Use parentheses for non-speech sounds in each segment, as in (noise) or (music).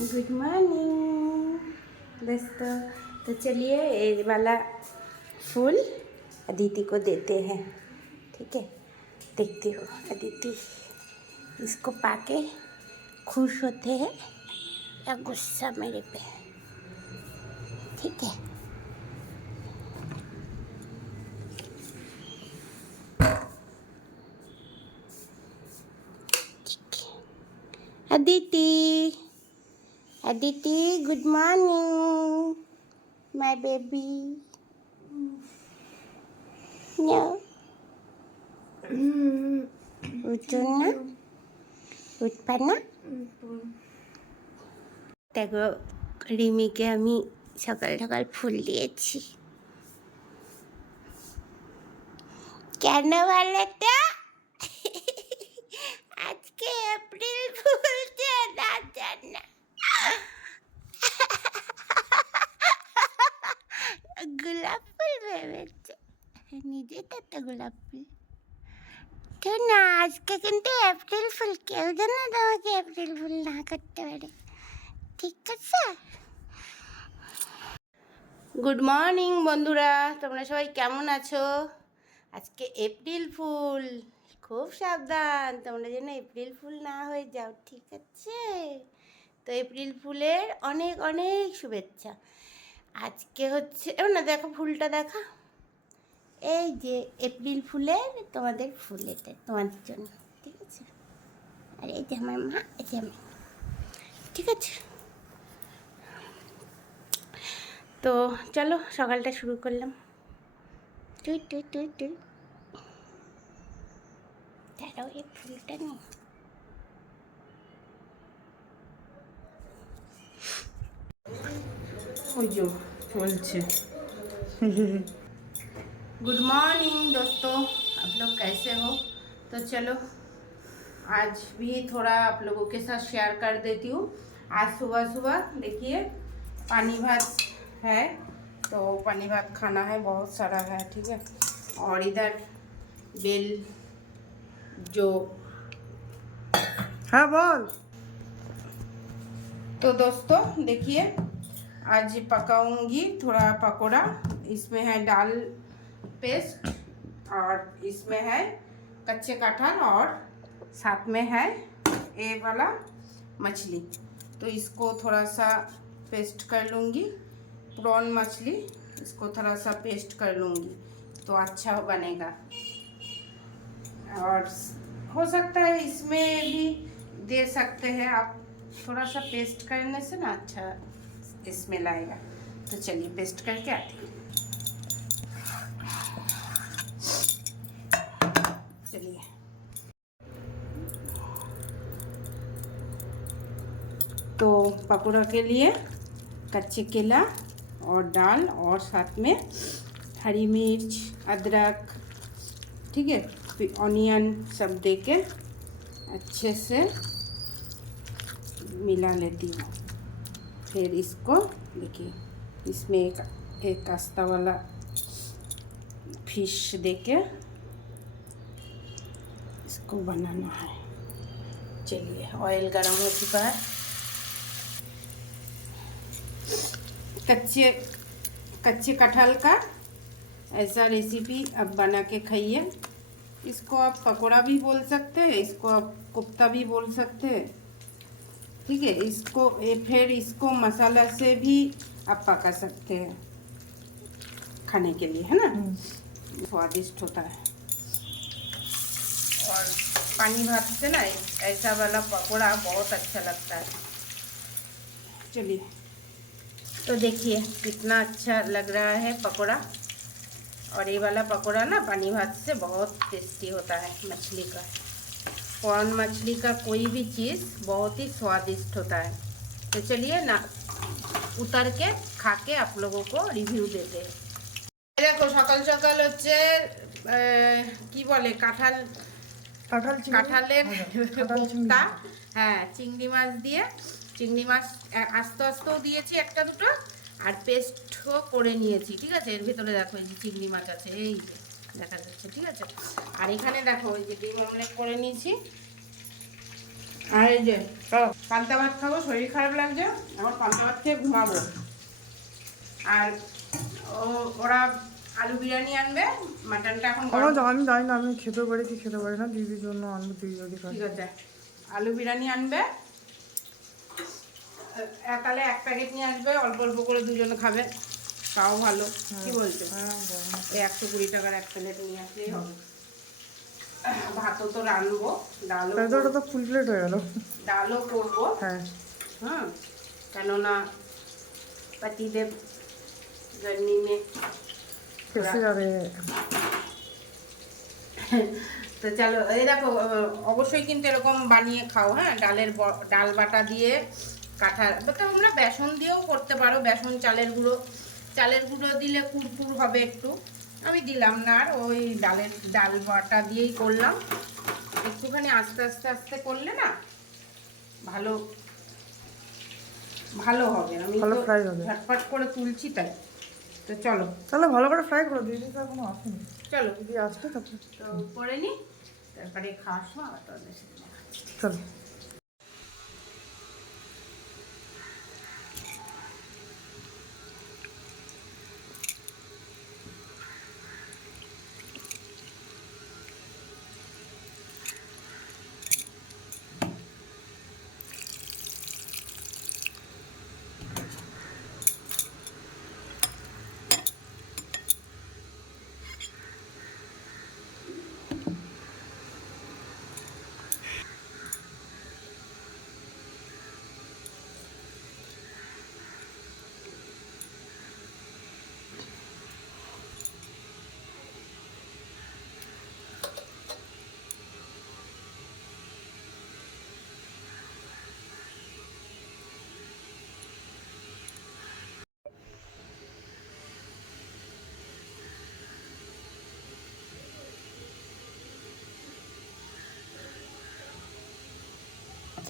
Good morning दोस्तों तो चलिए, ये वाला फूल अदिति को देते हैं। ठीक है? देखती हो अदिति। इसको पाके खुश होते हैं या गुस्सा मेरे पे? ठीक है? ठीक Aditi, good morning, my baby. No. উঠুন উঠবা না দেখো রিমিকে আমি সকাল সকাল ফুল দিয়েছি কেন বলে তো কেউ না আজকে কিন্তু এপ্রিল ফুল কেউ যেন তোমাকে এপ্রিল ফুল না করতে পারে ঠিক আছে গুড মর্নিং বন্ধুরা তোমরা সবাই কেমন আছো? আজকে এপ্রিল ফুল খুব সাবধান। তোমরা যেন এপ্রিল ফুল না হয়ে যাও, ঠিক আছে? তো এপ্রিল ফুলের অনেক অনেক শুভেচ্ছা। আজকে হচ্ছে না, দেখো, ফুলটা দেখা। এই যে এপ্রিল ফুলের তোমাদের ফুল এটা তোমাদের জন্য, ঠিক আছে? আর এই যে আমার মা, এই যে আমি, ঠিক আছে? তো চলো, সকালটা শুরু করলাম। টুই টুই টুই টুই। দাঁড়াও, এই ফুলটা নেই ওই যে চলছে (laughs) गुड मॉर्निंग दोस्तों आप लोग कैसे हो? तो चलो आज भी थोड़ा आप लोगों के साथ शेयर कर देती हूँ। आज सुबह सुबह देखिए पानी भात है तो पानी भात खाना है बहुत सारा है ठीक है? और इधर बेल जो हाँ बोल। तो दोस्तों देखिए आज पकाऊँगी थोड़ा पकोड़ा। इसमें है दाल पेस्ट और इसमें है कच्चे कटहल और साथ में है ये वाला मछली। तो इसको थोड़ा सा पेस्ट कर लूँगी। प्रॉन मछली, इसको थोड़ा सा पेस्ट कर लूँगी तो अच्छा बनेगा। और हो सकता है इसमें भी दे सकते हैं आप। थोड़ा सा पेस्ट करने से ना अच्छा स्मेल आएगा तो चलिए पेस्ट करके आते हैं चलिए तो पकौड़ा के लिए कच्चे केला और दाल और साथ में हरी मिर्च, अदरक, ठीक है ऑनियन सब दे के अच्छे से मिला लेती हूँ। फिर इसको देखिए, इसमें एक एक आस्ता वाला फ़िश दे के इसको बनाना है। चलिए, ऑयल गर्म हो चुका है। कच्चे कच्चे कटहल का ऐसा रेसिपी अब बना के खाइए। इसको आप पकोड़ा भी बोल सकते हैं इसको आप कोफ्ता भी बोल सकते हैं। ठीक है इसको ये फिर इसको मसाला से भी आप पका सकते हैं खाने के लिए है ना? स्वादिष्ट होता है। और पानी भात से ना ऐसा वाला पकोड़ा बहुत अच्छा लगता है। चलिए। तो देखिए कितना अच्छा लग रहा है पकोड़ा और ये वाला पकोड़ा ना पानी भात से बहुत टेस्टी होता है मछली का कौन मछली का कोई भी चीज़ बहुत ही स्वादिष्ट होता है तो चलिए ना उतर के खा के आप लोगों को रिव्यू देते हैं দেখো সকাল সকাল হচ্ছে আহ, কি বলে কাঁঠাল কাঁঠাল চিংড়ি কাঁঠালের কাঁঠাল চিংড়ি। কোপ্তা হ্যাঁ চিংড়ি মাছ দিয়ে চিংড়ি মাছ আস্তে আস্তেও দিয়েছি একটা দুটো আর পেস্টও করে নিয়েছি ঠিক আছে? এর ভিতরে দেখো এই যে চিংড়ি মাছ আছে এই যে দেখা যাচ্ছে ঠিক আছে? আর এখানে দেখো এই যে ডিম অমলেট করে নিয়েছি। আর এই যে পান্তা ভাত খাব শরীর খারাপ লাগছে আমার পান্তা ভাত খেয়ে ঘুমাবো। আর ও- ওরা আলু বিরিয়ানি আনবে মাটনটা এখন আমি জানি না আমি খেতে পারি কি খেতে পারি না দিদির জন্য আনব দিদি যদি ঠিক আছে আলু বিরিয়ানি আনবে তাহলে এক প্যাকেট নিয়ে আসবে অল্প অল্প করে দুজনে খাবে। তাও ভালো কি বলছো? একশো কুড়ি টাকার এক প্লেট নিয়ে আসলেই হবে। কেননা তো চলো এই দেখো অবশ্যই কিন্তু এরকম বানিয়ে খাও হ্যাঁ? ডালের ডাল বাটা দিয়ে কাঁঠা বা তোমরা বেসন দিয়েও করতে পারো বেসন চালের গুঁড়ো। চালের গুঁড়ো দিলে কুরকুর হবে একটু। আমি দিলাম না আর ওই ডালের ডাল বাটা দিয়েই করলাম। একটুখানি আস্তে আস্তে আস্তে করলে না ভালো ভালো হবে আমি ভালো fry হবে। ঝটপট করে তুলছি তাই। তো চলো। তাহলে ভালো করে ফ্রাই করো দিদি তো এখনও আসেনি চলো। দিদি আসবে তারপরে তো করে নি তারপরে খাওয়ার সময় আবার তোমাদের সাথে দেখা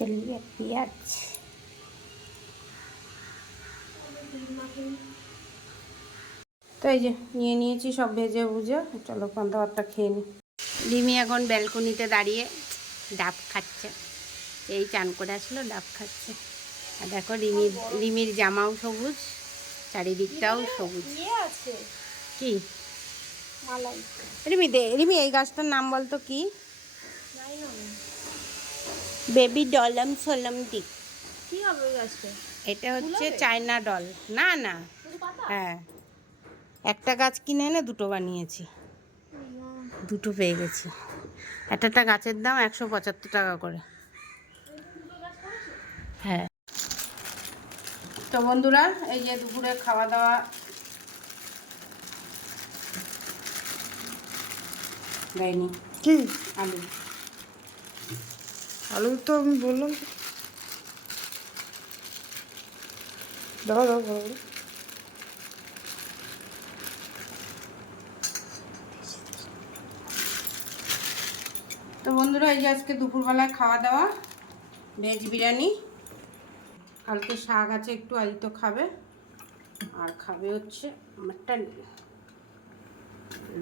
হচ্ছে। চলো चलिए प्याज তো এই যে নিয়ে নিয়েছি সব ভেজে বুঝে চলো পান্তা ভাতটা খেয়ে নিই রিমি এখন ব্যালকনিতে দাঁড়িয়ে ডাব খাচ্ছে এই চান করে আসলো ডাব খাচ্ছে আর দেখো রিমির রিমির জামাও সবুজ চারিদিকটাও সবুজ ইয়ে আছে কি মালাই রিমি দে রিমি এই গাছটার নাম বলতো কি নাই না বেবি ডলম সোলম দিক কি হবে ওই গাছটা? এটা হচ্ছে চায়না ডল। না না। হ্যাঁ। একটা গাছ কিনে এনে দুটো বানিয়েছি। দুটো পেয়ে গেছি। একটা একটা গাছের দাম একশো পঁচাত্তর টাকা করে। হ্যাঁ। তো বন্ধুরা এই যে দুপুরে খাওয়া দাওয়া। দেয়নি। কি? আলু। আলু তো আমি বললাম। দাও দাও ভালো করে। তো বন্ধুরা এই যে আজকে দুপুরবেলায় খাওয়া দাওয়া ভেজ বিরিয়ানি। কালকে শাক আছে একটু আজ তো খাবে। আর খাবে হচ্ছে মাটন।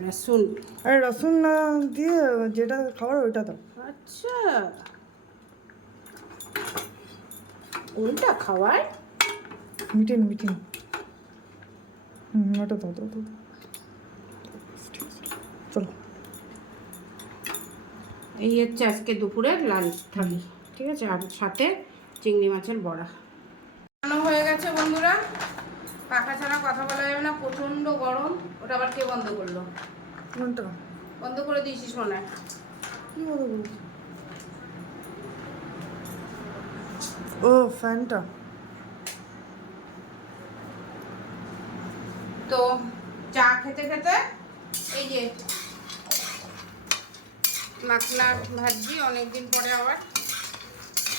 রসুন। আরে রসুন না দিয়ে যেটা খাবার ওইটা দাও। আচ্ছা। কোনটা খাওয়ার? মিটিং মিটিং হুম ওটা দাও দাও দাও। চলো। এই হচ্ছে আজকে দুপুরের লাঞ্চ থালি। ঠিক আছে? আর সাথে চিংড়ি মাছের বড়া। রান্না হয়ে গেছে বন্ধুরা। পাখা ছাড়া কথা বলা যাবে না প্রচণ্ড গরম। ওটা আবার কে বন্ধ করল? বন্ধ করে দিয়েছিস মনে হয়। কি বলো বলছি ও ফ্যানটা। তো চা খেতে খেতে এই যে মাখনা ভাজি অনেকদিন পরে আবার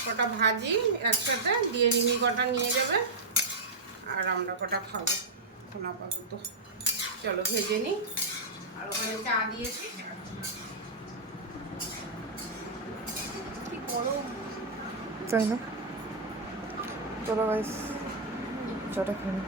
কটা ভাজি একসাথে দিয়ে রিমি কটা নিয়ে যাবে আর আমরা কটা খাব এখন আপাতত। চলো ভেজে নিই। আর ওখানে চা দিয়েছি। তাই না? চলো গাইস চাটা খেয়ে।